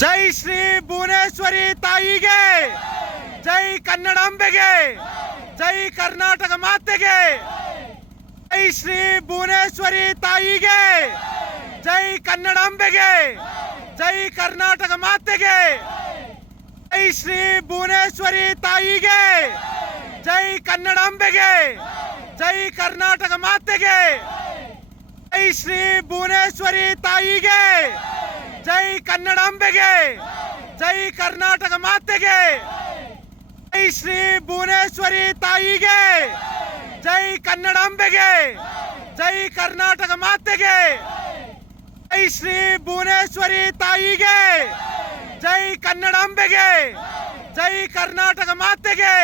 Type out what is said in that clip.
ಜೈ ಜೈ ಶ್ರೀ ಭುವನೇಶ್ವರಿ ತಾಯಿಗೆ ಜೈ ಕನ್ನಡಾಂಬೆಗೆ ಜೈ ಕರ್ನಾಟಕ ಮಾತೆಗೆ ಜೈ ಶ್ರೀ ಭುವನೇಶ್ವರಿ ತಾಯಿಗೆ ಜೈ ಕನ್ನಡಾಂಬೆಗೆ ಜೈ ಕರ್ನಾಟಕ ಮಾತೆಗೆ ಜೈ ಶ್ರೀ ಭುವನೇಶ್ವರಿ ತಾಯಿಗೆ ಜೈ ಕನ್ನಡಾಂಬೆಗೆ ಜೈ ಕರ್ನಾಟಕ ಮಾತೆಗೆ ಜೈ ಶ್ರೀ ಭುವನೇಶ್ವರಿ ತಾಯಿಗೆ ಜೈ ಕನ್ನಡಾಂಬೆಗೆ ಜೈ ಕರ್ನಾಟಕ ಮಾತೆಗೆ ಜೈ ಶ್ರೀ ಭುವನೇಶ್ವರಿ ತಾಯಿಗೆ ಜೈ ಕನ್ನಡಾಂಬೆಗೆ ಜೈ ಕರ್ನಾಟಕ ಮಾತೆಗೆ ಜೈ ಶ್ರೀ ಭುವನೇಶ್ವರಿ ತಾಯಿಗೆ ಜೈ ಕನ್ನಡಾಂಬೆಗೆ ಜೈ ಕರ್ನಾಟಕ ಮಾತೆಗೆ